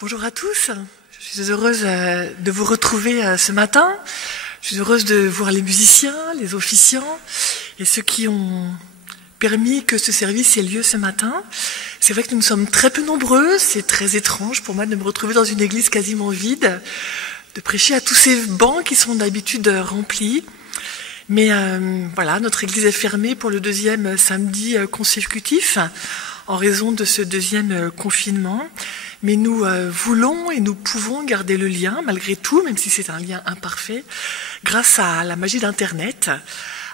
Bonjour à tous, je suis heureuse de vous retrouver ce matin. Je suis heureuse de voir les musiciens, les officiants et ceux qui ont permis que ce service ait lieu ce matin. C'est vrai que nous sommes très peu nombreux, c'est très étrange pour moi de me retrouver dans une église quasiment vide, de prêcher à tous ces bancs qui sont d'habitude remplis. Mais voilà, notre église est fermée pour le deuxième samedi consécutif en raison de ce deuxième confinement. Mais nous voulons et nous pouvons garder le lien, malgré tout, même si c'est un lien imparfait, grâce à la magie d'Internet.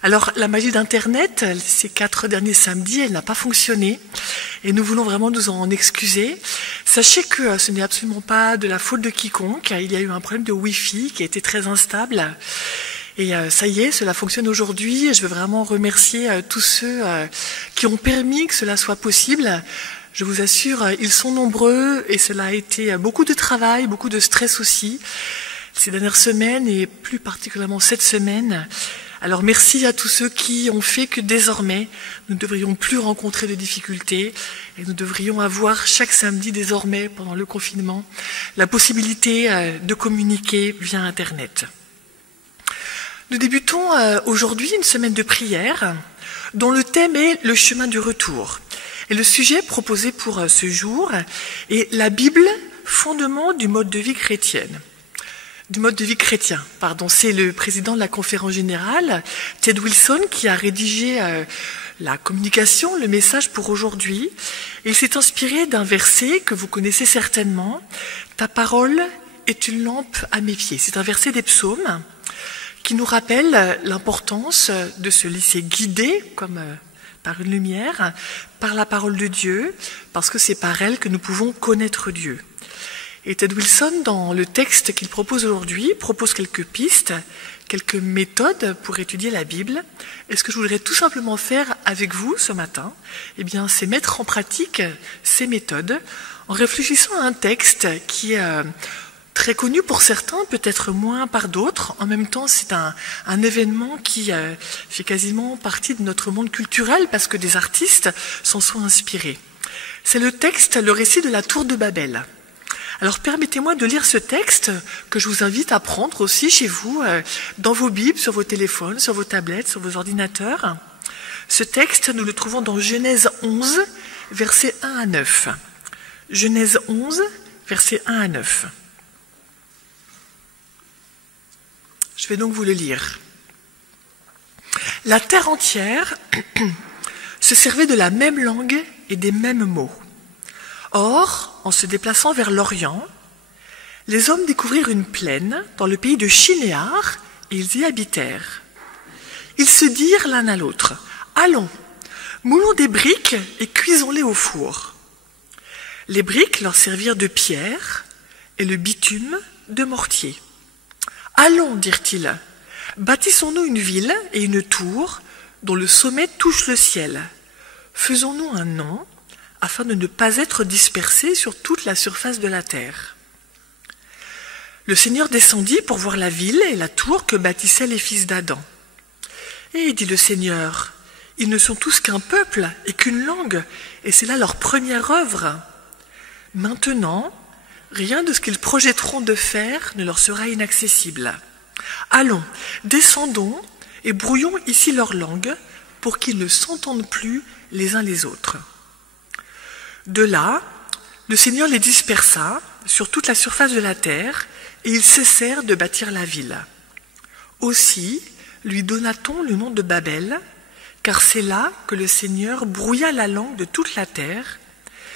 Alors, la magie d'Internet, ces 4 derniers samedis, elle n'a pas fonctionné. Et nous voulons vraiment nous en excuser. Sachez que ce n'est absolument pas de la faute de quiconque. Il y a eu un problème de Wi-Fi qui a été très instable. Et ça y est, cela fonctionne aujourd'hui. Et je veux vraiment remercier tous ceux qui ont permis que cela soit possible. Je vous assure, ils sont nombreux et cela a été beaucoup de travail, beaucoup de stress aussi, ces dernières semaines et plus particulièrement cette semaine. Alors merci à tous ceux qui ont fait que désormais, nous ne devrions plus rencontrer de difficultés et nous devrions avoir chaque samedi désormais, pendant le confinement, la possibilité de communiquer via Internet. Nous débutons aujourd'hui une semaine de prière dont le thème est le chemin du retour. Et le sujet proposé pour ce jour est la Bible, fondement du mode de vie chrétien. C'est le président de la conférence générale, Ted Wilson, qui a rédigé la communication, le message pour aujourd'hui. Il s'est inspiré d'un verset que vous connaissez certainement. « Ta parole est une lampe à mes pieds ». C'est un verset des psaumes qui nous rappelle l'importance de se laisser guider comme par une lumière, par la parole de Dieu, parce que c'est par elle que nous pouvons connaître Dieu. Et Ted Wilson, dans le texte qu'il propose aujourd'hui, propose quelques pistes, quelques méthodes pour étudier la Bible. Et ce que je voudrais tout simplement faire avec vous ce matin, eh bien, c'est mettre en pratique ces méthodes en réfléchissant à un texte qui est très connu pour certains, peut-être moins par d'autres. En même temps, c'est un événement qui fait quasiment partie de notre monde culturel parce que des artistes s'en sont inspirés. C'est le texte, le récit de la tour de Babel. Alors permettez-moi de lire ce texte que je vous invite à prendre aussi chez vous, dans vos Bibles, sur vos téléphones, sur vos tablettes, sur vos ordinateurs. Ce texte, nous le trouvons dans Genèse 11, versets 1 à 9. Genèse 11, versets 1 à 9. Je vais donc vous le lire. La terre entière se servait de la même langue et des mêmes mots. Or, en se déplaçant vers l'Orient, les hommes découvrirent une plaine dans le pays de Shinéar et ils y habitèrent. Ils se dirent l'un à l'autre, « Allons, moulons des briques et cuisons-les au four. » Les briques leur servirent de pierre et le bitume de mortier. « Allons, dirent-ils, bâtissons-nous une ville et une tour dont le sommet touche le ciel. Faisons-nous un nom afin de ne pas être dispersés sur toute la surface de la terre. » Le Seigneur descendit pour voir la ville et la tour que bâtissaient les fils d'Adam. « Et dit le Seigneur, ils ne sont tous qu'un peuple et qu'une langue, et c'est là leur première œuvre. Maintenant, rien de ce qu'ils projetteront de faire ne leur sera inaccessible. Allons, descendons et brouillons ici leur langue pour qu'ils ne s'entendent plus les uns les autres. » De là, le Seigneur les dispersa sur toute la surface de la terre et ils cessèrent de bâtir la ville. Aussi lui donna-t-on le nom de Babel, car c'est là que le Seigneur brouilla la langue de toute la terre.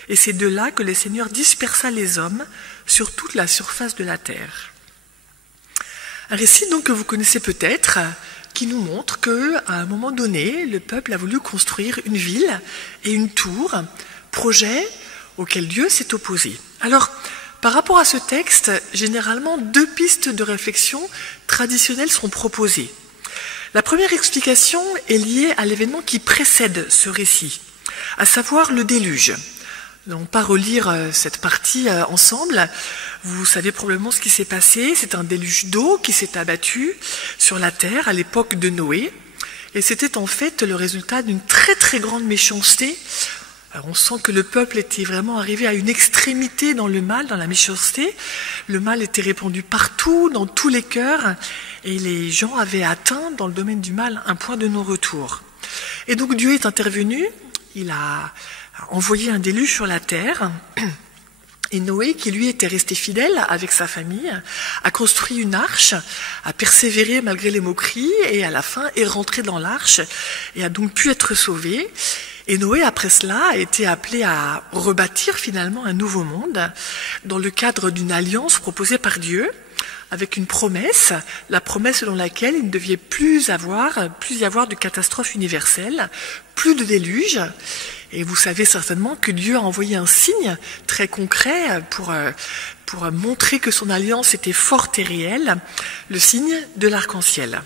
Et c'est de là que le Seigneur dispersa les hommes sur toute la surface de la terre. Un récit donc que vous connaissez peut-être, qui nous montre qu'à un moment donné, le peuple a voulu construire une ville et une tour, projet auquel Dieu s'est opposé. Alors, par rapport à ce texte, généralement 2 pistes de réflexion traditionnelles sont proposées. La première explication est liée à l'événement qui précède ce récit, à savoir le déluge. Nous n'allons pas relire cette partie ensemble. Vous savez probablement ce qui s'est passé. C'est un déluge d'eau qui s'est abattu sur la terre à l'époque de Noé. Et c'était en fait le résultat d'une très très grande méchanceté On sent que le peuple était vraiment arrivé à une extrémité dans le mal, dans la méchanceté. Le mal était répandu partout, dans tous les cœurs, et les gens avaient atteint, dans le domaine du mal, un point de non-retour. Et donc Dieu est intervenu, il a envoyé un déluge sur la terre, et Noé, qui lui était resté fidèle avec sa famille, a construit une arche, a persévéré malgré les moqueries, et à la fin est rentré dans l'arche, et a donc pu être sauvé. Et Noé, après cela, a été appelé à rebâtir finalement un nouveau monde dans le cadre d'une alliance proposée par Dieu, avec une promesse, la promesse selon laquelle il ne devait plus y avoir de catastrophe universelle, plus de déluge. Et vous savez certainement que Dieu a envoyé un signe très concret pour montrer que son alliance était forte et réelle, le signe de l'arc-en-ciel.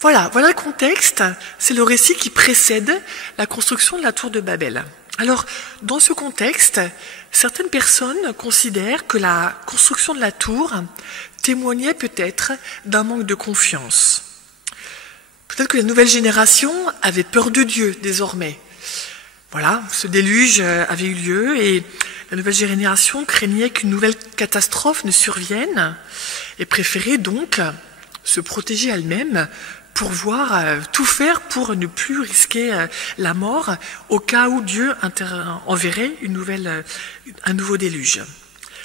Voilà le contexte, c'est le récit qui précède la construction de la tour de Babel. Alors, dans ce contexte, certaines personnes considèrent que la construction de la tour témoignait peut-être d'un manque de confiance. Peut-être que la nouvelle génération avait peur de Dieu désormais. Voilà, ce déluge avait eu lieu et la nouvelle génération craignait qu'une nouvelle catastrophe ne survienne et préférait donc se protéger elle-même pour tout faire pour ne plus risquer la mort au cas où Dieu enverrait un nouveau déluge.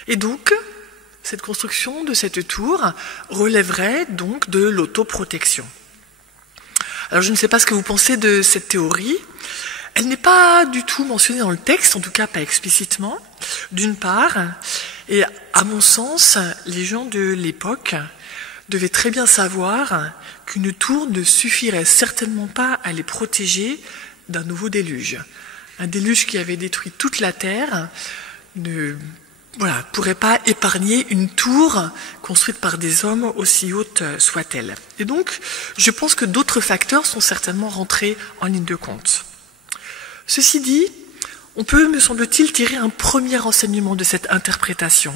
Et donc, cette construction de cette tour relèverait donc de l'autoprotection. Alors je ne sais pas ce que vous pensez de cette théorie. Elle n'est pas du tout mentionnée dans le texte, en tout cas pas explicitement, d'une part, et à mon sens, les gens de l'époque devaient très bien savoir qu'une tour ne suffirait certainement pas à les protéger d'un nouveau déluge. Un déluge qui avait détruit toute la terre ne pourrait pas épargner une tour construite par des hommes, aussi haute soit-elle. Et donc, je pense que d'autres facteurs sont certainement rentrés en ligne de compte. Ceci dit, on peut, me semble-t-il, tirer un premier enseignement de cette interprétation.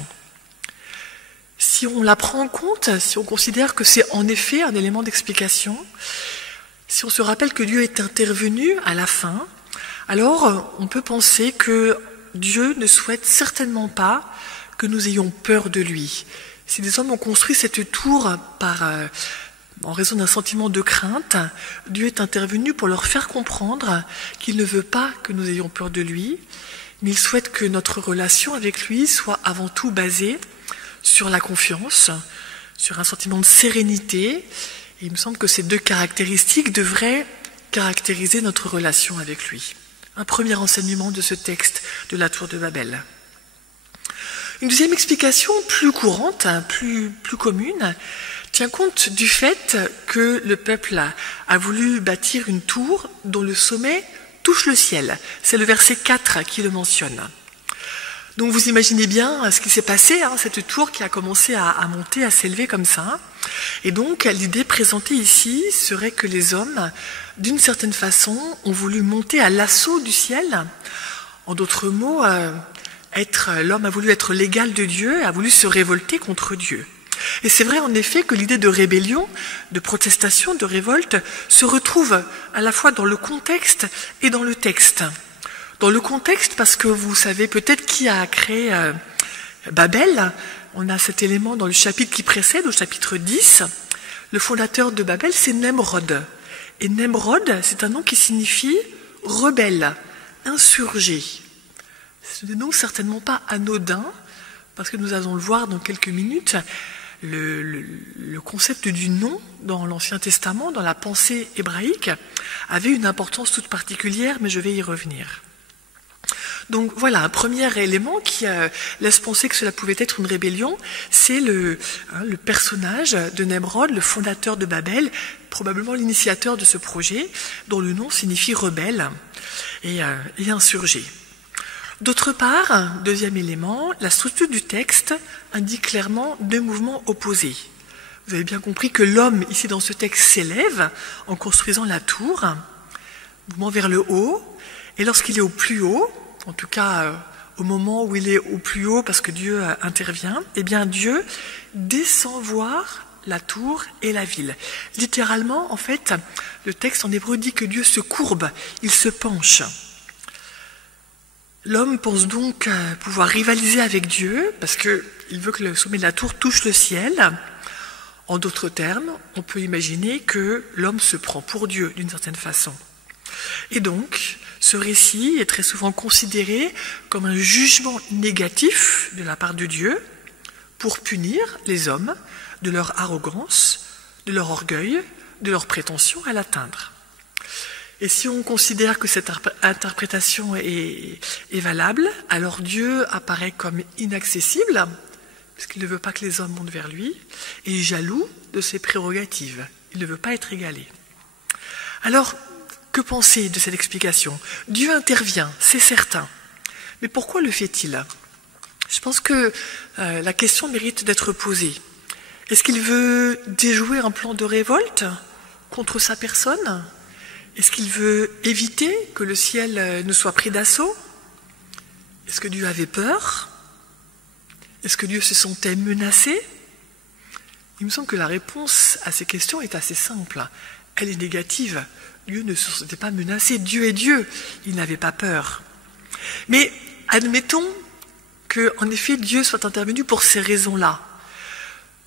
Si on la prend en compte, si on considère que c'est en effet un élément d'explication, si on se rappelle que Dieu est intervenu à la fin, alors on peut penser que Dieu ne souhaite certainement pas que nous ayons peur de lui. Si des hommes ont construit cette tour en raison d'un sentiment de crainte, Dieu est intervenu pour leur faire comprendre qu'il ne veut pas que nous ayons peur de lui, mais il souhaite que notre relation avec lui soit avant tout basée sur la confiance, sur un sentiment de sérénité. Et il me semble que ces deux caractéristiques devraient caractériser notre relation avec lui. Un premier enseignement de ce texte de la tour de Babel. Une deuxième explication plus courante, plus commune, tient compte du fait que le peuple a voulu bâtir une tour dont le sommet touche le ciel. C'est le verset 4 qui le mentionne. Donc vous imaginez bien ce qui s'est passé, cette tour qui a commencé à monter, à s'élever comme ça. Et donc l'idée présentée ici serait que les hommes, d'une certaine façon, ont voulu monter à l'assaut du ciel. En d'autres mots, l'homme a voulu être l'égal de Dieu, a voulu se révolter contre Dieu. Et c'est vrai en effet que l'idée de rébellion, de protestation, de révolte se retrouve à la fois dans le contexte et dans le texte. Dans le contexte, parce que vous savez peut-être qui a créé Babel. On a cet élément dans le chapitre qui précède, au chapitre 10. Le fondateur de Babel, c'est Nemrod. Et Nemrod, c'est un nom qui signifie rebelle, insurgé. Ce n'est donc certainement pas anodin, parce que nous allons le voir dans quelques minutes. Le concept du nom dans l'Ancien Testament, dans la pensée hébraïque, avait une importance toute particulière, mais je vais y revenir. Donc voilà, un premier élément qui laisse penser que cela pouvait être une rébellion, c'est le personnage de Nemrod, le fondateur de Babel, probablement l'initiateur de ce projet, dont le nom signifie rebelle et insurgé. D'autre part, deuxième élément, la structure du texte indique clairement deux mouvements opposés. Vous avez bien compris que l'homme, ici dans ce texte, s'élève en construisant la tour, mouvement vers le haut, et lorsqu'il est au plus haut, en tout cas au moment où il est au plus haut parce que Dieu intervient, eh bien Dieu descend voir la tour et la ville. Littéralement, en fait, le texte en hébreu dit que Dieu se courbe, il se penche. L'homme pense donc pouvoir rivaliser avec Dieu parce qu'il veut que le sommet de la tour touche le ciel. En d'autres termes, on peut imaginer que l'homme se prend pour Dieu d'une certaine façon. Et donc, ce récit est très souvent considéré comme un jugement négatif de la part de Dieu pour punir les hommes de leur arrogance, de leur orgueil, de leur prétention à l'atteindre. Et si on considère que cette interprétation est valable, alors Dieu apparaît comme inaccessible, parce qu'il ne veut pas que les hommes montent vers lui, et jaloux de ses prérogatives. Il ne veut pas être égalé. Alors, que penser de cette explication ? Dieu intervient, c'est certain. Mais pourquoi le fait-il ? Je pense que la question mérite d'être posée. Est-ce qu'il veut déjouer un plan de révolte contre sa personne ? Est-ce qu'il veut éviter que le ciel ne soit pris d'assaut ? Est-ce que Dieu avait peur ? Est-ce que Dieu se sentait menacé ? Il me semble que la réponse à ces questions est assez simple. Elle est négative. Dieu ne se sentait pas menacé. Dieu est Dieu. Il n'avait pas peur. Mais admettons que, en effet, Dieu soit intervenu pour ces raisons-là.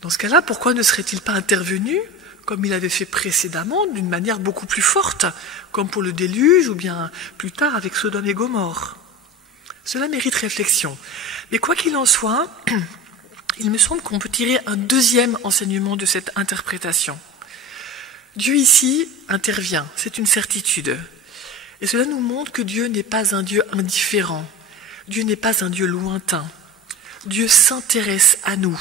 Dans ce cas-là, pourquoi ne serait-il pas intervenu comme il avait fait précédemment, d'une manière beaucoup plus forte, comme pour le déluge ou bien plus tard avec Sodome et Gomorrhe ? Cela mérite réflexion. Mais quoi qu'il en soit, il me semble qu'on peut tirer un deuxième enseignement de cette interprétation. Dieu ici intervient, c'est une certitude. Et cela nous montre que Dieu n'est pas un Dieu indifférent. Dieu n'est pas un Dieu lointain. Dieu s'intéresse à nous.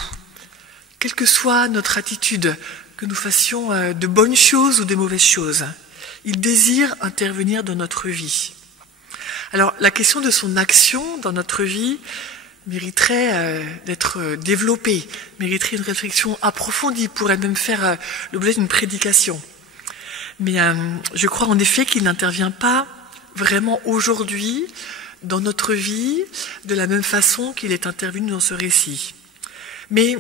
Quelle que soit notre attitude, que nous fassions de bonnes choses ou de mauvaises choses, il désire intervenir dans notre vie. Alors, la question de son action dans notre vie mériterait d'être développée, mériterait une réflexion approfondie, pourrait même faire l'objet d'une prédication. Mais je crois en effet qu'il n'intervient pas vraiment aujourd'hui dans notre vie de la même façon qu'il est intervenu dans ce récit. Mais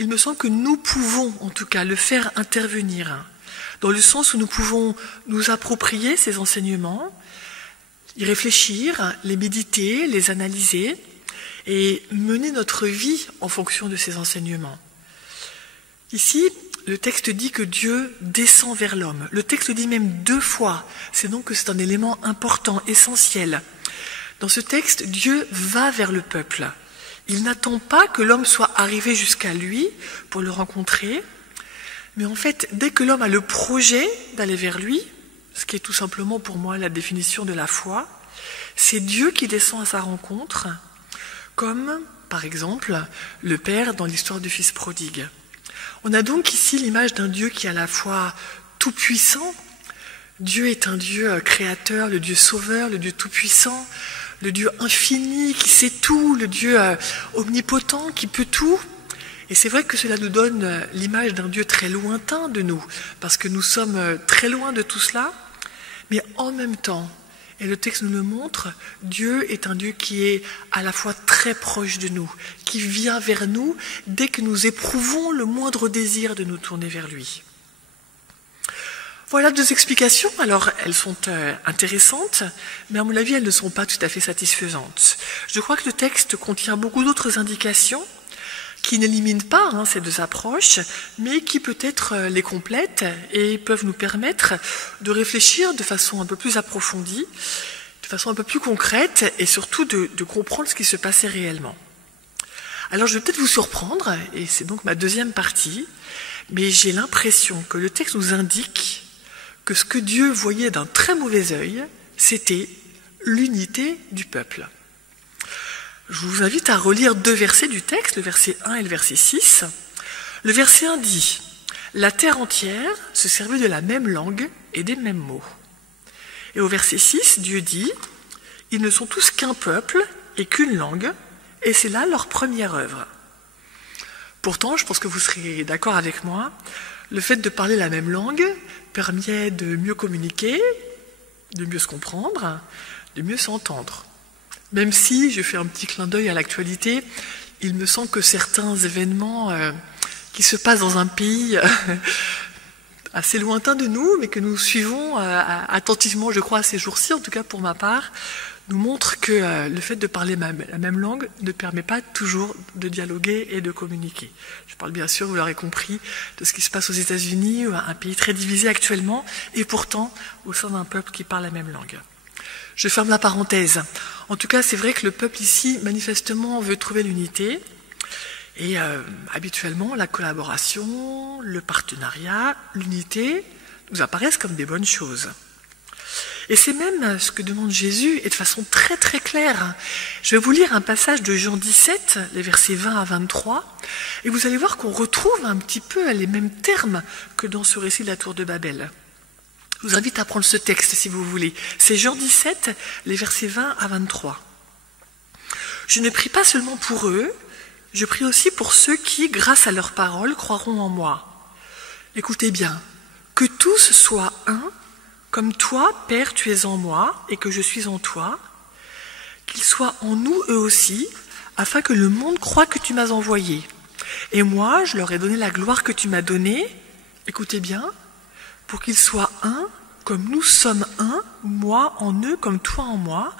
il me semble que nous pouvons en tout cas le faire intervenir, dans le sens où nous pouvons nous approprier ces enseignements, y réfléchir, les méditer, les analyser et mener notre vie en fonction de ces enseignements. Ici, le texte dit que Dieu descend vers l'homme. Le texte dit même 2 fois. C'est donc que c'est un élément important, essentiel. Dans ce texte, Dieu va vers le peuple. Il n'attend pas que l'homme soit arrivé jusqu'à lui pour le rencontrer, mais en fait, dès que l'homme a le projet d'aller vers lui, ce qui est tout simplement pour moi la définition de la foi, c'est Dieu qui descend à sa rencontre, comme, par exemple, le Père dans l'histoire du Fils prodigue. On a donc ici l'image d'un Dieu qui est à la fois tout-puissant. Dieu est un Dieu créateur, le Dieu sauveur, le Dieu tout-puissant, le Dieu infini qui sait tout, le Dieu omnipotent qui peut tout. Et c'est vrai que cela nous donne l'image d'un Dieu très lointain de nous, parce que nous sommes très loin de tout cela, mais en même temps, et le texte nous le montre, Dieu est un Dieu qui est à la fois très proche de nous, qui vient vers nous dès que nous éprouvons le moindre désir de nous tourner vers lui. Voilà 2 explications. Alors, elles sont intéressantes, mais à mon avis, elles ne sont pas tout à fait satisfaisantes. Je crois que le texte contient beaucoup d'autres indications qui n'éliminent pas ces 2 approches, mais qui peut-être les complètent et peuvent nous permettre de réfléchir de façon un peu plus approfondie, de façon un peu plus concrète, et surtout de comprendre ce qui se passait réellement. Alors, je vais peut-être vous surprendre, et c'est donc ma deuxième partie, mais j'ai l'impression que le texte nous indique que ce que Dieu voyait d'un très mauvais œil, c'était l'unité du peuple. Je vous invite à relire 2 versets du texte, le verset 1 et le verset 6. Le verset 1 dit « La terre entière se servait de la même langue et des mêmes mots. » Et au verset 6, Dieu dit « Ils ne sont tous qu'un peuple et qu'une langue, et c'est là leur première œuvre. » Pourtant, je pense que vous serez d'accord avec moi, le fait de parler la même langue permet de mieux communiquer, de mieux se comprendre, de mieux s'entendre. Même si, je fais un petit clin d'œil à l'actualité, il me semble que certains événements qui se passent dans un pays assez lointain de nous, mais que nous suivons attentivement, je crois, ces jours-ci, en tout cas pour ma part, nous montre que le fait de parler la même langue ne permet pas toujours de dialoguer et de communiquer. Je parle bien sûr, vous l'aurez compris, de ce qui se passe aux États-Unis, un pays très divisé actuellement, et pourtant au sein d'un peuple qui parle la même langue. Je ferme la parenthèse. En tout cas, c'est vrai que le peuple ici, manifestement, veut trouver l'unité, et habituellement, la collaboration, le partenariat, l'unité nous apparaissent comme des bonnes choses. Et c'est même ce que demande Jésus, et de façon très très claire. Je vais vous lire un passage de Jean 17, les versets 20 à 23, et vous allez voir qu'on retrouve un petit peu les mêmes termes que dans ce récit de la tour de Babel. Je vous invite à prendre ce texte si vous voulez. C'est Jean 17, les versets 20 à 23. « Je ne prie pas seulement pour eux, je prie aussi pour ceux qui, grâce à leur parole, croiront en moi. Écoutez bien, que tous soient un, comme toi, Père, tu es en moi et que je suis en toi, qu'ils soient en nous eux aussi, afin que le monde croie que tu m'as envoyé. Et moi, je leur ai donné la gloire que tu m'as donnée, écoutez bien, pour qu'ils soient un, comme nous sommes un, moi en eux, comme toi en moi,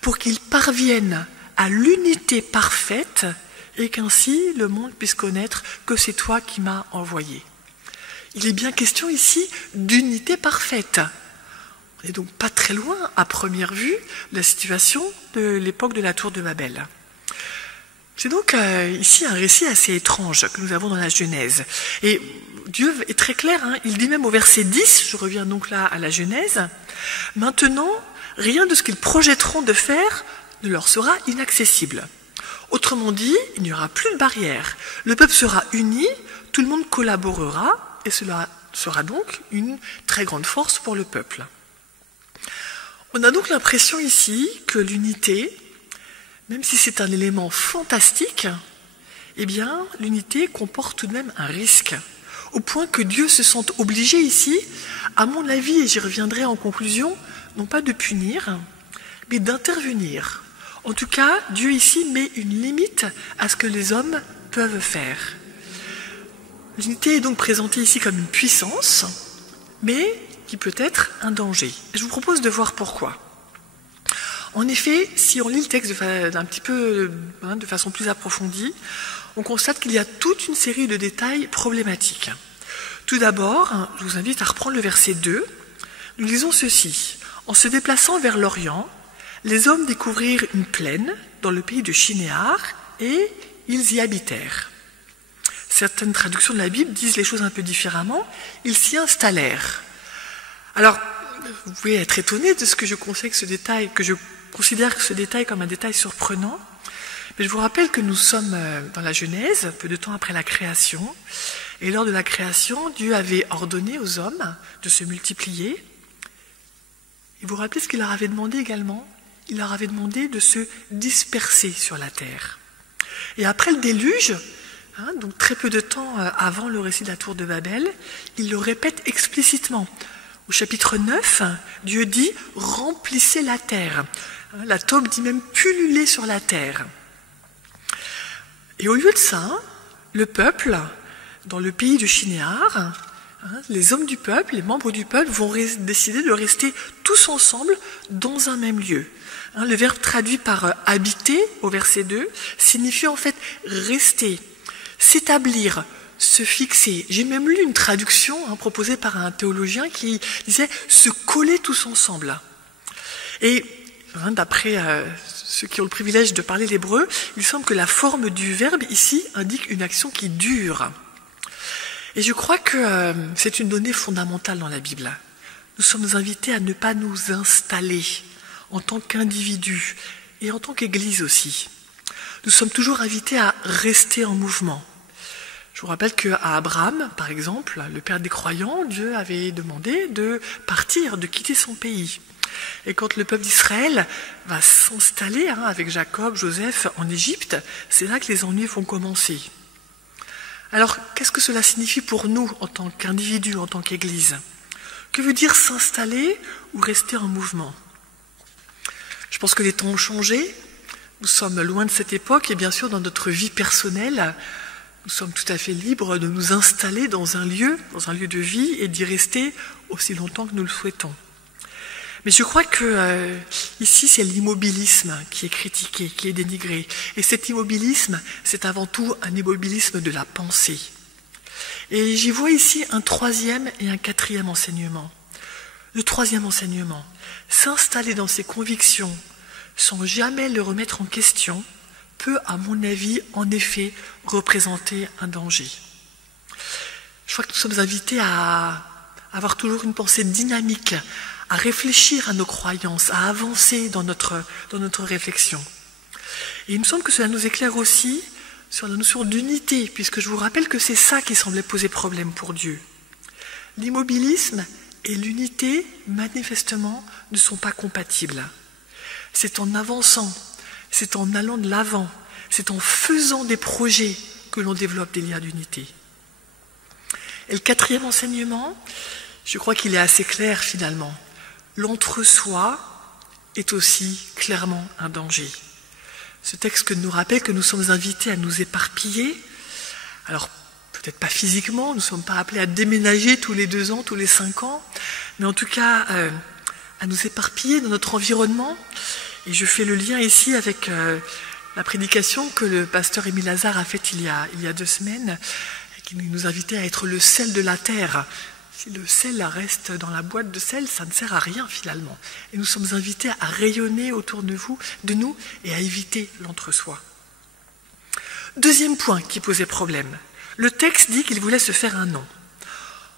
pour qu'ils parviennent à l'unité parfaite et qu'ainsi le monde puisse connaître que c'est toi qui m'as envoyé. » Il est bien question ici d'unité parfaite. On n'est donc pas très loin, à première vue, de la situation de l'époque de la tour de Babel. C'est donc ici un récit assez étrange que nous avons dans la Genèse. Et Dieu est très clair, il dit même au verset 10, je reviens donc là à la Genèse, « Maintenant, rien de ce qu'ils projetteront de faire ne leur sera inaccessible. » Autrement dit, il n'y aura plus de barrière. Le peuple sera uni, tout le monde collaborera, et cela sera donc une très grande force pour le peuple. On a donc l'impression ici que l'unité, même si c'est un élément fantastique, eh bien, l'unité comporte tout de même un risque, au point que Dieu se sente obligé ici, à mon avis, et j'y reviendrai en conclusion, non pas de punir, mais d'intervenir. En tout cas, Dieu ici met une limite à ce que les hommes peuvent faire. L'unité est donc présentée ici comme une puissance, mais qui peut être un danger. Et je vous propose de voir pourquoi. En effet, si on lit le texte de façon plus approfondie, on constate qu'il y a toute une série de détails problématiques. Tout d'abord, je vous invite à reprendre le verset 2. Nous lisons ceci. « En se déplaçant vers l'Orient, les hommes découvrirent une plaine dans le pays de Shinéar et ils y habitèrent. » Certaines traductions de la Bible disent les choses un peu différemment. Ils s'y installèrent. Alors, vous pouvez être étonné de ce que je considère ce détail comme un détail surprenant. Mais je vous rappelle que nous sommes dans la Genèse, peu de temps après la création. Et lors de la création, Dieu avait ordonné aux hommes de se multiplier. Et vous vous rappelez ce qu'il leur avait demandé également ? Il leur avait demandé de se disperser sur la terre. Et après le déluge, donc très peu de temps avant le récit de la tour de Babel, il le répète explicitement. Au chapitre 9, Dieu dit « remplissez la terre ». La Tobe dit même « pullulez sur la terre ». Et au lieu de ça, le peuple, dans le pays de Shinéar, les hommes du peuple, les membres du peuple vont décider de rester tous ensemble dans un même lieu. Le verbe traduit par « habiter » au verset 2 signifie en fait « rester », s'établir, se fixer. J'ai même lu une traduction proposée par un théologien qui disait « se coller tous ensemble ». Et d'après ceux qui ont le privilège de parler l'hébreu, il semble que la forme du verbe ici indique une action qui dure. Et je crois que c'est une donnée fondamentale dans la Bible. Nous sommes invités à ne pas nous installer en tant qu'individus et en tant qu'Église aussi. Nous sommes toujours invités à rester en mouvement. Je vous rappelle qu'à Abraham, par exemple, le père des croyants, Dieu avait demandé de partir, de quitter son pays. Et quand le peuple d'Israël va s'installer avec Jacob, Joseph en Égypte, c'est là que les ennuis vont commencer. Alors, qu'est-ce que cela signifie pour nous en tant qu'individus, en tant qu'Église ? Que veut dire s'installer ou rester en mouvement ? Je pense que les temps ont changé. Nous sommes loin de cette époque et bien sûr dans notre vie personnelle, nous sommes tout à fait libres de nous installer dans un lieu de vie et d'y rester aussi longtemps que nous le souhaitons. Mais je crois que ici, c'est l'immobilisme qui est critiqué, qui est dénigré. Et cet immobilisme, c'est avant tout un immobilisme de la pensée. Et j'y vois ici un troisième et un quatrième enseignement. Le troisième enseignement, s'installer dans ses convictions sans jamais le remettre en question, peut, à mon avis, en effet, représenter un danger. Je crois que nous sommes invités à avoir toujours une pensée dynamique, à réfléchir à nos croyances, à avancer dans notre réflexion. Et il me semble que cela nous éclaire aussi sur la notion d'unité, puisque je vous rappelle que c'est ça qui semblait poser problème pour Dieu. L'immobilisme et l'unité, manifestement, ne sont pas compatibles. C'est en avançant, c'est en allant de l'avant, c'est en faisant des projets que l'on développe des liens d'unité. Et le quatrième enseignement, je crois qu'il est assez clair finalement. L'entre-soi est aussi clairement un danger. Ce texte nous rappelle que nous sommes invités à nous éparpiller. Alors, peut-être pas physiquement, nous ne sommes pas appelés à déménager tous les 2 ans, tous les 5 ans, mais en tout cas à nous éparpiller dans notre environnement. Et je fais le lien ici avec la prédication que le pasteur Émile Lazare a faite il y a 2 semaines, et qui nous invitait à être le sel de la terre. Si le sel reste dans la boîte de sel, ça ne sert à rien finalement. Et nous sommes invités à rayonner autour de nous et à éviter l'entre-soi. Deuxième point qui posait problème. Le texte dit qu'il voulait se faire un nom.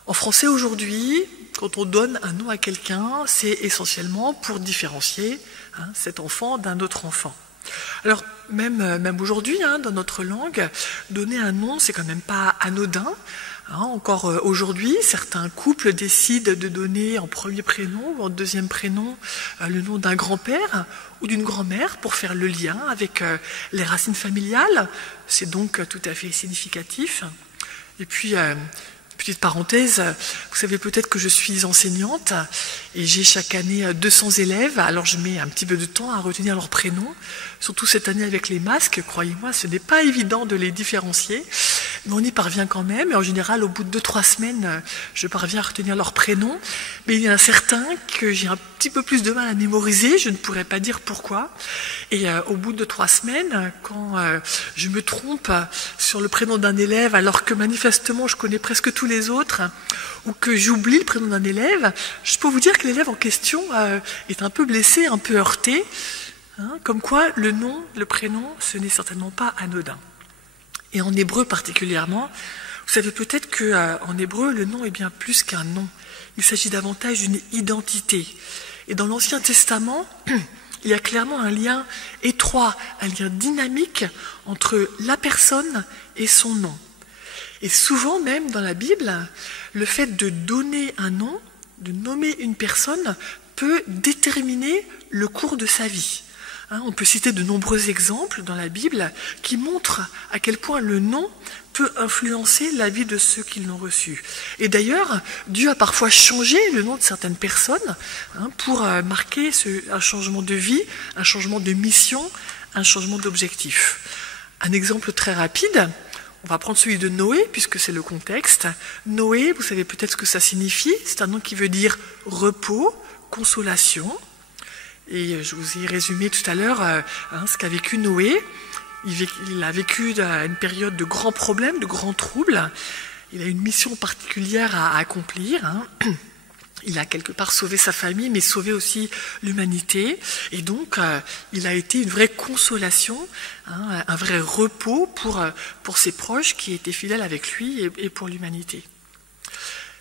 En français aujourd'hui, quand on donne un nom à quelqu'un, c'est essentiellement pour différencier cet enfant d'un autre enfant. Alors même aujourd'hui, dans notre langue, donner un nom, c'est quand même pas anodin. Encore aujourd'hui, certains couples décident de donner en premier prénom ou en deuxième prénom le nom d'un grand-père ou d'une grand-mère pour faire le lien avec les racines familiales. C'est donc tout à fait significatif. Et puis, petite parenthèse, vous savez peut-être que je suis enseignante et j'ai chaque année 200 élèves, alors je mets un petit peu de temps à retenir leurs prénoms, surtout cette année avec les masques, croyez-moi, ce n'est pas évident de les différencier, mais on y parvient quand même, et en général, au bout de 2-3 semaines, je parviens à retenir leurs prénoms, mais il y en a certains que j'ai un petit peu plus de mal à mémoriser, je ne pourrais pas dire pourquoi, et au bout de 3 semaines, quand je me trompe sur le prénom d'un élève, alors que manifestement je connais presque tous les autres, ou que j'oublie le prénom d'un élève, je peux vous dire que l'élève en question est un peu blessé, un peu heurté, comme quoi le nom, le prénom, ce n'est certainement pas anodin. Et en hébreu particulièrement, vous savez peut-être qu'en hébreu, le nom est bien plus qu'un nom. Il s'agit davantage d'une identité. Et dans l'Ancien Testament, il y a clairement un lien étroit, un lien dynamique entre la personne et son nom. Et souvent même dans la Bible, le fait de donner un nom, de nommer une personne, peut déterminer le cours de sa vie. On peut citer de nombreux exemples dans la Bible qui montrent à quel point le nom peut influencer la vie de ceux qui l'ont reçu. Et d'ailleurs, Dieu a parfois changé le nom de certaines personnes pour marquer un changement de vie, un changement de mission, un changement d'objectif. Un exemple très rapide, on va prendre celui de Noé, puisque c'est le contexte. Noé, vous savez peut-être ce que ça signifie, c'est un nom qui veut dire repos, consolation. Et je vous ai résumé tout à l'heure ce qu'a vécu Noé. Il a vécu une période de grands problèmes, de grands troubles. Il a une mission particulière à accomplir. Il a quelque part sauvé sa famille, mais sauvé aussi l'humanité. Et donc, il a été une vraie consolation, un vrai repos pour ses proches qui étaient fidèles avec lui et pour l'humanité.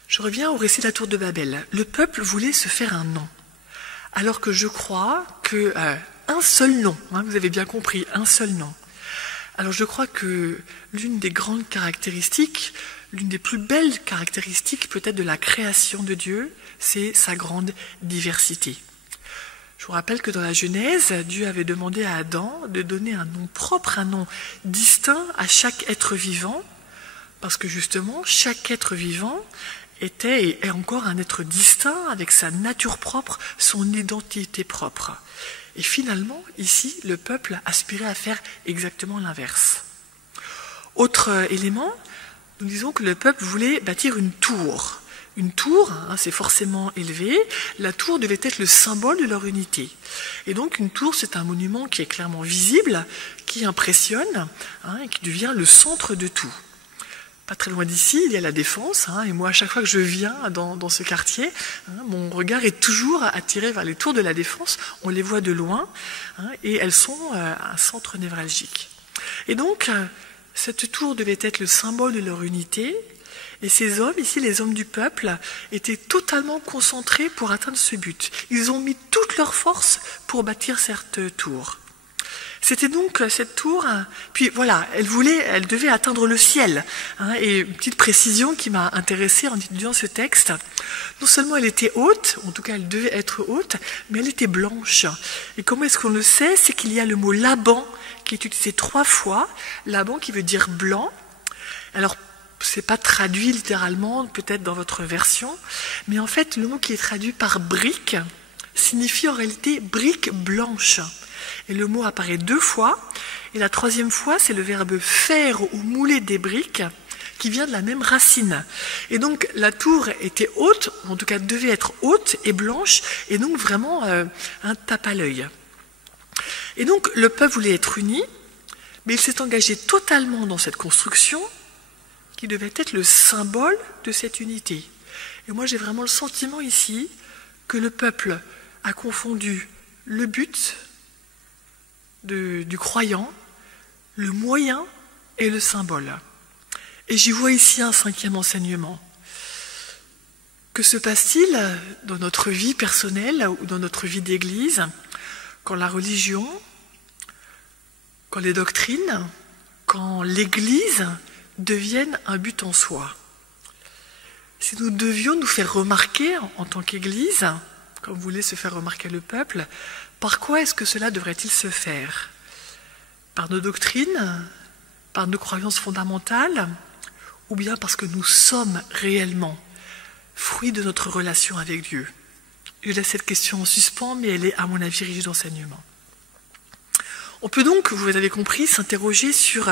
Je reviens au récit de la tour de Babel. Le peuple voulait se faire un nom. Alors que je crois qu'un seul nom, vous avez bien compris, un seul nom. Alors je crois que l'une des grandes caractéristiques, l'une des plus belles caractéristiques peut-être de la création de Dieu, c'est sa grande diversité. Je vous rappelle que dans la Genèse, Dieu avait demandé à Adam de donner un nom propre, un nom distinct à chaque être vivant, parce que justement, chaque être vivant était et est encore un être distinct avec sa nature propre, son identité propre. Et finalement, ici, le peuple aspirait à faire exactement l'inverse. Autre élément, nous disons que le peuple voulait bâtir une tour une tour, c'est forcément élevé, la tour devait être le symbole de leur unité. Et donc une tour, c'est un monument qui est clairement visible, qui impressionne, et qui devient le centre de tout. Pas très loin d'ici, il y a la Défense, et moi à chaque fois que je viens dans ce quartier, mon regard est toujours attiré vers les tours de la Défense, on les voit de loin, et elles sont un centre névralgique. Et donc, cette tour devait être le symbole de leur unité, et ces hommes, ici les hommes du peuple, étaient totalement concentrés pour atteindre ce but. Ils ont mis toute leur force pour bâtir cette tour. C'était donc cette tour, puis voilà, elle devait atteindre le ciel. Et une petite précision qui m'a intéressée en étudiant ce texte, non seulement elle était haute, en tout cas elle devait être haute, mais elle était blanche. Et comment est-ce qu'on le sait? C'est qu'il y a le mot Laban qui est utilisé 3 fois, Laban qui veut dire blanc. Alors, c'est pas traduit littéralement, peut-être dans votre version, mais en fait, le mot qui est traduit par brique signifie en réalité brique blanche. Et le mot apparaît 2 fois, et la 3e fois, c'est le verbe faire ou mouler des briques, qui vient de la même racine. Et donc, la tour était haute, ou en tout cas devait être haute et blanche, et donc vraiment un tape à l'œil. Et donc, le peuple voulait être uni, mais il s'est engagé totalement dans cette construction, qui devait être le symbole de cette unité. Et moi, j'ai vraiment le sentiment ici que le peuple a confondu le but du croyant, le moyen et le symbole. Et j'y vois ici un 5e enseignement. Que se passe-t-il dans notre vie personnelle ou dans notre vie d'église quand la religion, quand les doctrines, quand l'Église deviennent un but en soi? Si nous devions nous faire remarquer en tant qu'Église, comme voulait se faire remarquer le peuple, par quoi est-ce que cela devrait-il se faire? Par nos doctrines, par nos croyances fondamentales, ou bien parce que nous sommes réellement fruits de notre relation avec Dieu? Je laisse cette question en suspens, mais elle est, à mon avis, riche d'enseignements. On peut donc, vous avez compris, s'interroger sur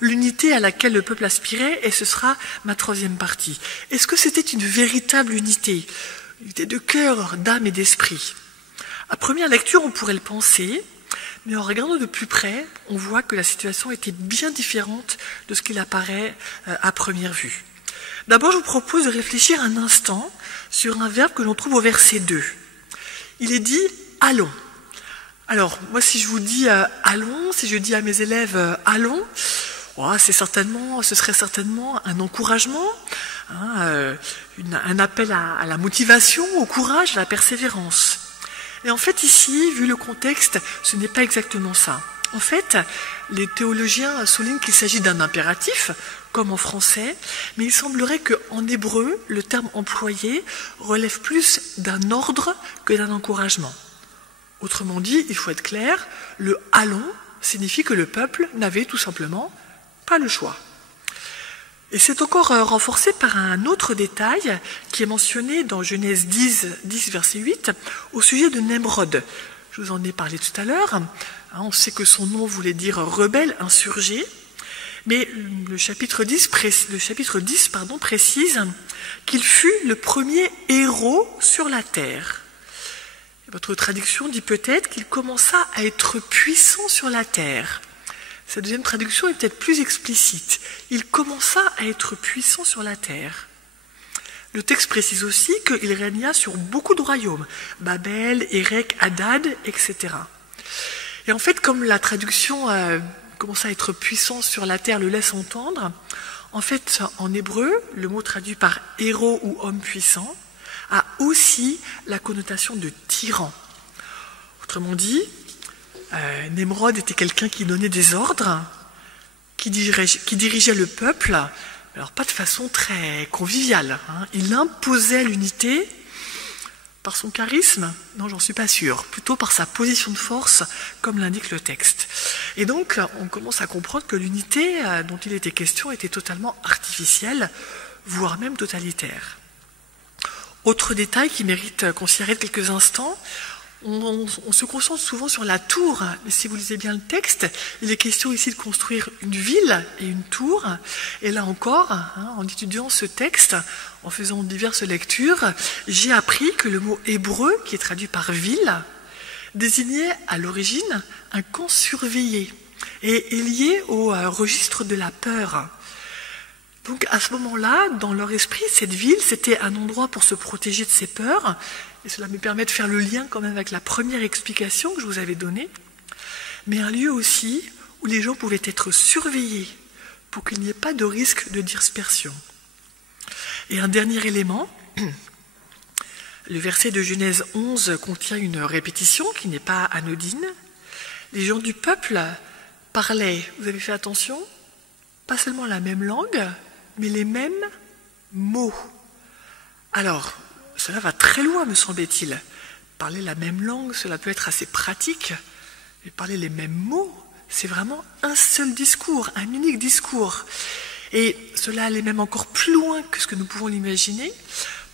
l'unité à laquelle le peuple aspirait, et ce sera ma 3e partie. Est-ce que c'était une véritable unité de cœur, d'âme et d'esprit? À première lecture, on pourrait le penser, mais en regardant de plus près, on voit que la situation était bien différente de ce qu'il apparaît à première vue. D'abord, je vous propose de réfléchir un instant sur un verbe que l'on trouve au verset 2. Il est dit « allons ». Alors, moi, si je vous dis allons, si je dis à mes élèves allons, ce serait certainement un encouragement, un appel à la motivation, au courage, à la persévérance. Et en fait, ici, vu le contexte, ce n'est pas exactement ça. En fait, les théologiens soulignent qu'il s'agit d'un impératif, comme en français, mais il semblerait qu'en hébreu, le terme employé relève plus d'un ordre que d'un encouragement. Autrement dit, il faut être clair, le « allons » signifie que le peuple n'avait tout simplement pas le choix. Et c'est encore renforcé par un autre détail qui est mentionné dans Genèse 10 verset 8, au sujet de Nemrod. Je vous en ai parlé tout à l'heure. On sait que son nom voulait dire rebelle, insurgé, mais le chapitre 10 précise qu'il fut le premier héros sur la terre. Votre traduction dit peut-être qu'il commença à être puissant sur la terre. Cette 2e traduction est peut-être plus explicite. Il commença à être puissant sur la terre. Le texte précise aussi qu'il régna sur beaucoup de royaumes, Babel, Érec, Hadad, etc. Et en fait, comme la traduction commença à être puissant sur la terre le laisse entendre, en fait, en hébreu, le mot traduit par héros ou homme puissant a aussi la connotation de tyran. Autrement dit, Nemrod était quelqu'un qui donnait des ordres, qui dirigeait le peuple, alors pas de façon très conviviale. Il imposait l'unité par son charisme, non, j'en suis pas sûre, plutôt par sa position de force, comme l'indique le texte. Et donc, on commence à comprendre que l'unité dont il était question était totalement artificielle, voire même totalitaire. Autre détail qui mérite qu'on s'y arrête quelques instants, On se concentre souvent sur la tour, mais si vous lisez bien le texte, il est question ici de construire une ville et une tour. Et là encore, en étudiant ce texte, en faisant diverses lectures, j'ai appris que le mot hébreu, qui est traduit par ville, désignait à l'origine un camp surveillé et est lié au registre de la peur. Donc à ce moment-là, dans leur esprit, cette ville, c'était un endroit pour se protéger de ses peurs. Et cela me permet de faire le lien quand même avec la première explication que je vous avais donnée. Mais un lieu aussi où les gens pouvaient être surveillés pour qu'il n'y ait pas de risque de dispersion. Et un dernier élément, le verset de Genèse 11 contient une répétition qui n'est pas anodine. Les gens du peuple parlaient, vous avez fait attention, pas seulement la même langue, mais les mêmes mots. Alors, cela va très loin, me semble-t-il. Parler la même langue, cela peut être assez pratique, mais parler les mêmes mots, c'est vraiment un seul discours, un unique discours. Et cela allait même encore plus loin que ce que nous pouvons l'imaginer,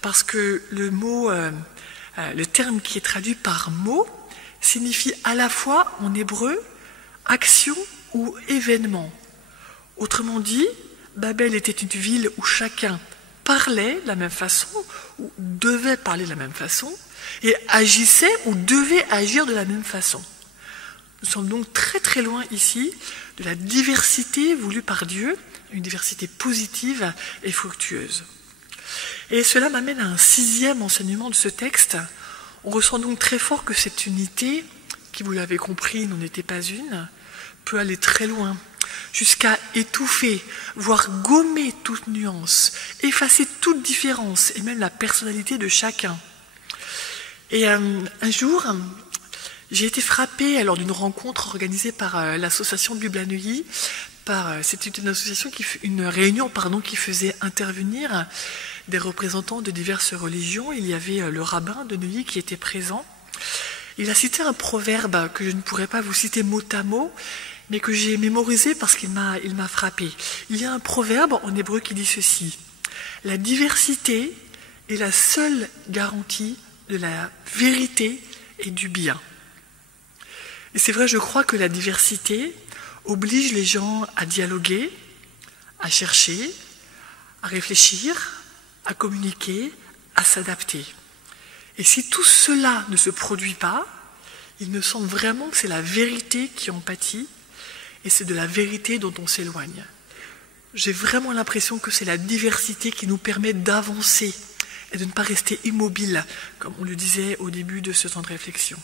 parce que le terme qui est traduit par mot signifie à la fois en hébreu action ou événement. Autrement dit, Babel était une ville où chacun parlait de la même façon, ou devait parler de la même façon, et agissait ou devait agir de la même façon. Nous sommes donc très très loin ici de la diversité voulue par Dieu, une diversité positive et fructueuse. Et cela m'amène à un 6e enseignement de ce texte. On ressent donc très fort que cette unité, qui vous l'avez compris n'en était pas une, peut aller très loin, jusqu'à étouffer, voire gommer toute nuance, effacer toute différence et même la personnalité de chacun. Et un jour, j'ai été frappée lors d'une rencontre organisée par l'association Bible à Neuilly. C'était une réunion qui faisait intervenir des représentants de diverses religions. Il y avait le rabbin de Neuilly qui était présent. Il a cité un proverbe que je ne pourrais pas vous citer mot à mot, mais que j'ai mémorisé parce qu'il m'a frappé. Il y a un proverbe en hébreu qui dit ceci: la diversité est la seule garantie de la vérité et du bien. Et c'est vrai, je crois que la diversité oblige les gens à dialoguer, à chercher, à réfléchir, à communiquer, à s'adapter. Et si tout cela ne se produit pas, il me semble vraiment que c'est la vérité qui en pâtit, et c'est de la vérité dont on s'éloigne. J'ai vraiment l'impression que c'est la diversité qui nous permet d'avancer et de ne pas rester immobile, comme on le disait au début de ce temps de réflexion.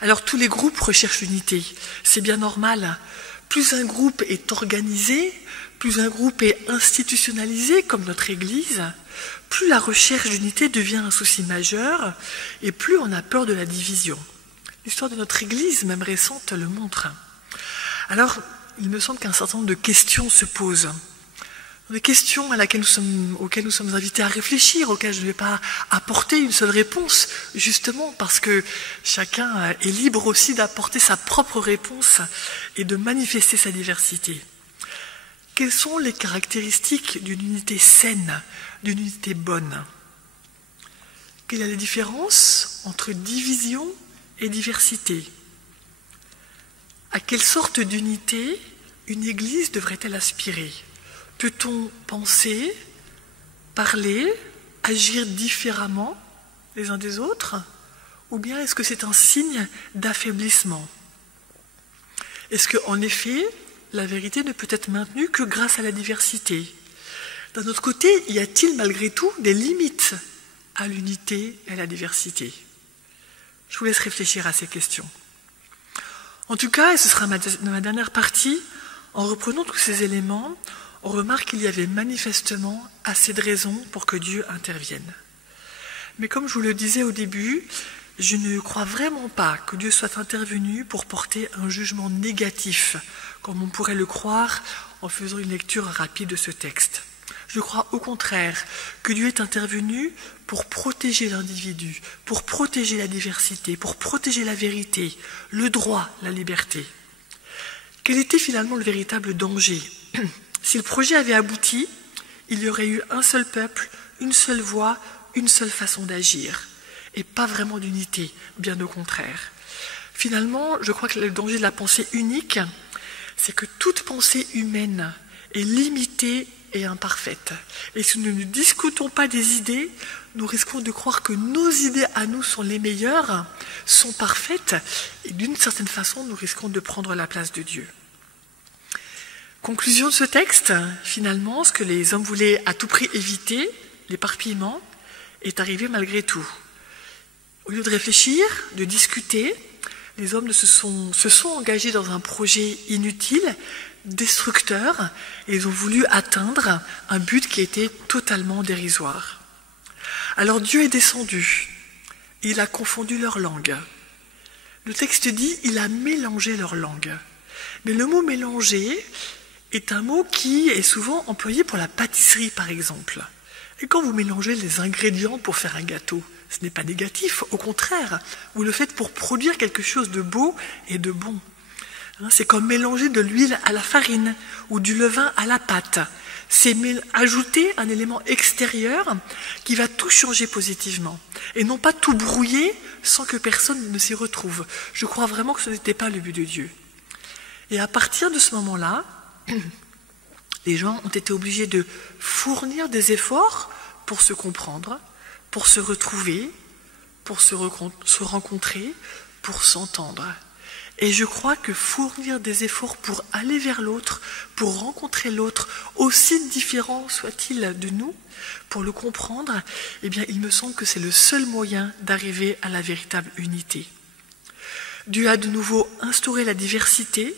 Alors tous les groupes recherchent l'unité, c'est bien normal. Plus un groupe est organisé, plus un groupe est institutionnalisé, comme notre Église, plus la recherche d'unité devient un souci majeur et plus on a peur de la division. L'histoire de notre Église, même récente, le montre. Alors, il me semble qu'un certain nombre de questions se posent. Des questions auxquelles nous sommes invités à réfléchir, auxquelles je ne vais pas apporter une seule réponse, justement parce que chacun est libre aussi d'apporter sa propre réponse et de manifester sa diversité. Quelles sont les caractéristiques d'une unité saine, d'une unité bonne? Quelle est la différence entre division et diversité? À quelle sorte d'unité une Église devrait-elle aspirer? Peut-on penser, parler, agir différemment les uns des autres? Ou bien est-ce que c'est un signe d'affaiblissement? Est-ce qu'en effet, la vérité ne peut être maintenue que grâce à la diversité? D'un autre côté, y a-t-il malgré tout des limites à l'unité et à la diversité? Je vous laisse réfléchir à ces questions. En tout cas, et ce sera ma dernière partie, en reprenant tous ces éléments, on remarque qu'il y avait manifestement assez de raisons pour que Dieu intervienne. Mais comme je vous le disais au début, je ne crois vraiment pas que Dieu soit intervenu pour porter un jugement négatif, comme on pourrait le croire en faisant une lecture rapide de ce texte. Je crois au contraire que Dieu est intervenu pour protéger l'individu, pour protéger la diversité, pour protéger la vérité, le droit, la liberté. Quel était finalement le véritable danger? Si le projet avait abouti, il y aurait eu un seul peuple, une seule voix, une seule façon d'agir. et pas vraiment d'unité, bien au contraire. Finalement, je crois que le danger de la pensée unique, c'est que toute pensée humaine est limitée et imparfaite. Et si nous ne discutons pas des idées, nous risquons de croire que nos idées à nous sont les meilleures, sont parfaites, et d'une certaine façon, nous risquons de prendre la place de Dieu. Conclusion de ce texte, finalement, ce que les hommes voulaient à tout prix éviter, l'éparpillement, est arrivé malgré tout. Au lieu de réfléchir, de discuter, les hommes se sont engagés dans un projet inutile, destructeur, et ils ont voulu atteindre un but qui était totalement dérisoire. Alors Dieu est descendu, il a confondu leur langue. Le texte dit, il a mélangé leur langue. Mais le mot mélanger est un mot qui est souvent employé pour la pâtisserie, par exemple. Et quand vous mélangez les ingrédients pour faire un gâteau, ce n'est pas négatif, au contraire, vous le faites pour produire quelque chose de beau et de bon. C'est comme mélanger de l'huile à la farine ou du levain à la pâte. C'est ajouter un élément extérieur qui va tout changer positivement et non pas tout brouiller sans que personne ne s'y retrouve. Je crois vraiment que ce n'était pas le but de Dieu. Et à partir de ce moment-là, les gens ont été obligés de fournir des efforts pour se comprendre, pour se retrouver, pour se rencontrer, pour s'entendre. Et je crois que fournir des efforts pour aller vers l'autre, pour rencontrer l'autre, aussi différent soit-il de nous, pour le comprendre, eh bien, il me semble que c'est le seul moyen d'arriver à la véritable unité. Dieu a de nouveau instauré la diversité,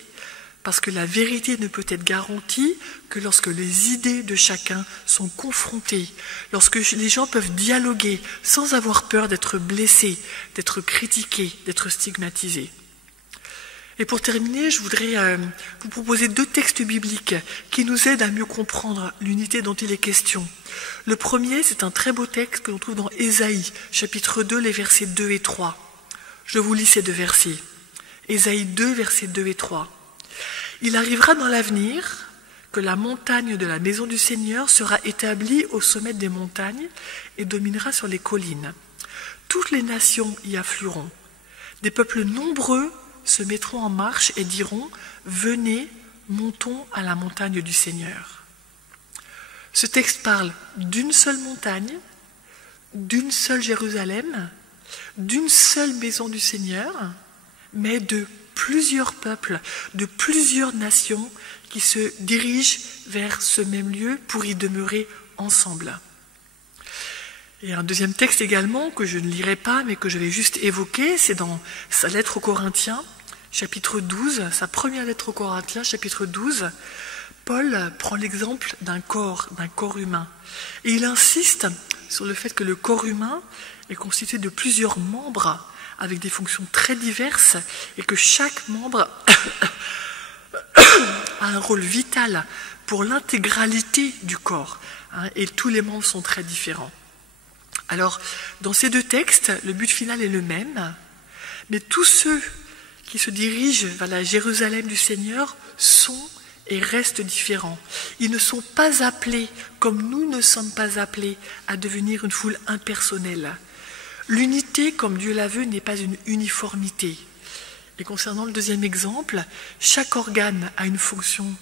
parce que la vérité ne peut être garantie que lorsque les idées de chacun sont confrontées, lorsque les gens peuvent dialoguer sans avoir peur d'être blessés, d'être critiqués, d'être stigmatisés. Et pour terminer, je voudrais vous proposer 2 textes bibliques qui nous aident à mieux comprendre l'unité dont il est question. Le premier, c'est un très beau texte que l'on trouve dans Ésaïe, chapitre 2, les versets 2 et 3. Je vous lis ces 2 versets. Ésaïe 2, versets 2 et 3. Il arrivera dans l'avenir que la montagne de la maison du Seigneur sera établie au sommet des montagnes et dominera sur les collines. Toutes les nations y afflueront. Des peuples nombreux se mettront en marche et diront « Venez, montons à la montagne du Seigneur ». Ce texte parle d'une seule montagne, d'une seule Jérusalem, d'une seule maison du Seigneur, mais de plusieurs peuples, de plusieurs nations qui se dirigent vers ce même lieu pour y demeurer ensemble. Et un deuxième texte également, que je ne lirai pas, mais que je vais juste évoquer, c'est dans sa lettre aux Corinthiens, chapitre 12, sa première lettre aux Corinthiens, chapitre 12, Paul prend l'exemple d'un corps humain. Et il insiste sur le fait que le corps humain est constitué de plusieurs membres avec des fonctions très diverses et que chaque membre a un rôle vital pour l'intégralité du corps. Et tous les membres sont très différents. Alors, dans ces 2 textes, le but final est le même, mais tous ceux qui se dirigent vers la Jérusalem du Seigneur sont et restent différents. Ils ne sont pas appelés, comme nous ne sommes pas appelés, à devenir une foule impersonnelle. L'unité, comme Dieu la veut, n'est pas une uniformité. Et concernant le deuxième exemple, chaque organe a une fonction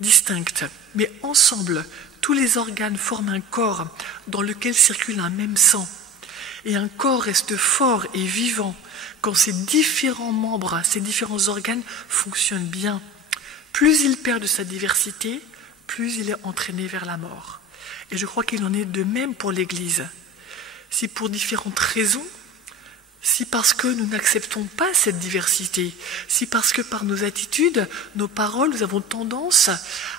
distincte, mais ensemble, tous les organes forment un corps dans lequel circule un même sang. Et un corps reste fort et vivant quand ses différents membres, ses différents organes fonctionnent bien. Plus il perd de sa diversité, plus il est entraîné vers la mort. Et je crois qu'il en est de même pour l'Église. Si pour différentes raisons, si parce que nous n'acceptons pas cette diversité, si parce que par nos attitudes, nos paroles, nous avons tendance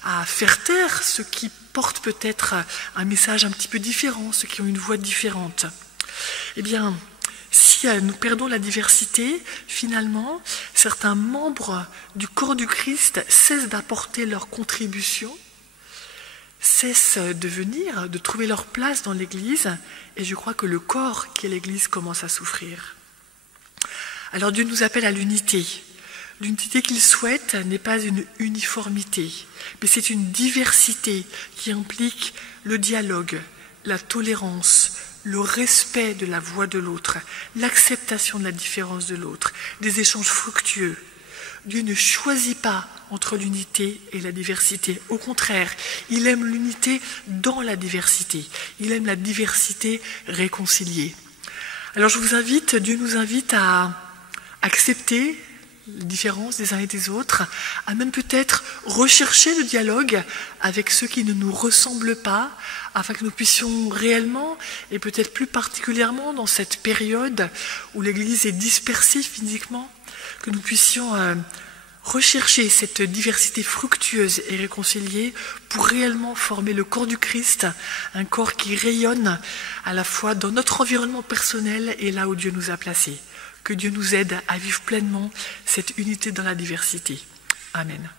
à faire taire ceux qui portent peut-être un message un petit peu différent, ceux qui ont une voix différente, eh bien, si nous perdons la diversité, finalement, certains membres du corps du Christ cessent d'apporter leur contribution, cessent de venir, de trouver leur place dans l'Église, et je crois que le corps qui est l'Église commence à souffrir. Alors Dieu nous appelle à l'unité. L'unité qu'il souhaite n'est pas une uniformité, mais c'est une diversité qui implique le dialogue, la tolérance, le respect de la voix de l'autre, l'acceptation de la différence de l'autre, des échanges fructueux. Dieu ne choisit pas entre l'unité et la diversité. Au contraire, il aime l'unité dans la diversité. Il aime la diversité réconciliée. Alors je vous invite, Dieu nous invite à accepter les différences des uns et des autres, à même peut-être rechercher le dialogue avec ceux qui ne nous ressemblent pas, afin que nous puissions réellement, et peut-être plus particulièrement dans cette période où l'Église est dispersée physiquement, que nous puissions rechercher cette diversité fructueuse et réconciliée pour réellement former le corps du Christ, un corps qui rayonne à la fois dans notre environnement personnel et là où Dieu nous a placés. Que Dieu nous aide à vivre pleinement cette unité dans la diversité. Amen.